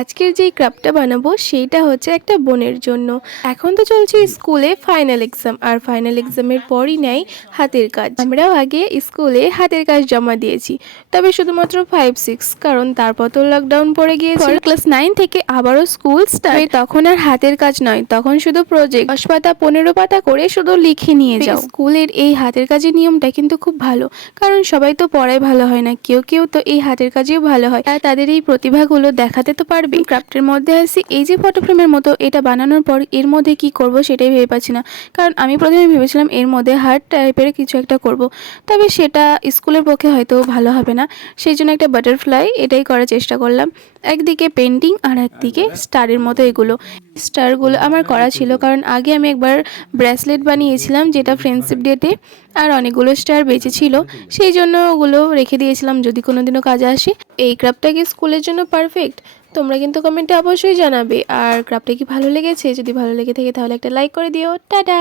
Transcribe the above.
আজকের যেই ক্রাফটটা বানাবো সেইটা হচ্ছে একটা বোনের জন্য। এখন তো চলছে স্কুলে ফাইনাল এক্সাম, আর ফাইনাল এক্সামের পরই নেয় হাতের কাজ। আমরাও আগে স্কুলে হাতের কাজ জমা দিয়েছি, তবে শুধুমাত্র 5-6, কারণ তারপর তো লকডাউন পড়ে গিয়েছে। ক্লাস 9 থেকে আবারও স্কুল স্টার্ট। তখন আর হাতের কাজ নয়, তখন শুধু প্রজেক্ট 10 পাতা 15 পাতা করে শুধু লিখে নিয়ে যাও। স্কুলের এই হাতের কাজের নিয়মটা কিন্তু খুব ভালো, কারণ সবাই তো পড়ায় ভালো হয় না, কেউ কেউ তো এই হাতের কাজেও ভালো হয়, আর তাদের এই প্রতিভাগুলো দেখাতে তো পারবে। ক্রাফটের মধ্যে আসি এই যে ফটো ফ্রেমের মতো, এটা বানানোর পর এর মধ্যে কি করব সেটাই ভেবে পাচ্ছি না। কারণ আমি প্রথমে ভেবেছিলাম এর মধ্যে হার্ট টাইপের কিছু একটা করব, তবে সেটা স্কুলের পক্ষে হয়তো ভালো হবে না। সেই জন্য একটা বাটারফ্লাই এটাই করার চেষ্টা করলাম। একদিকে পেন্টিং আর একদিকে স্টারের মতো। এগুলো স্টারগুলো আমার করা ছিল, কারণ আগে আমি একবার ব্রেসলেট বানিয়েছিলাম যেটা ফ্রেন্ডশিপ ডেতে, আর অনেকগুলো স্টার বেঁচে ছিল, সেই জন্য ওগুলো রেখে দিয়েছিলাম যদি কোনোদিনও কাজে আসে। এই ক্রাফটটা কি স্কুলের জন্য পারফেক্ট? তোমরা কিন্তু কমেন্টে অবশ্যই জানাবে। আর ক্রাফটটা কি ভালো লেগেছে? যদি ভালো লেগে থাকে তাহলে একটা লাইক করে দিও। টাটা।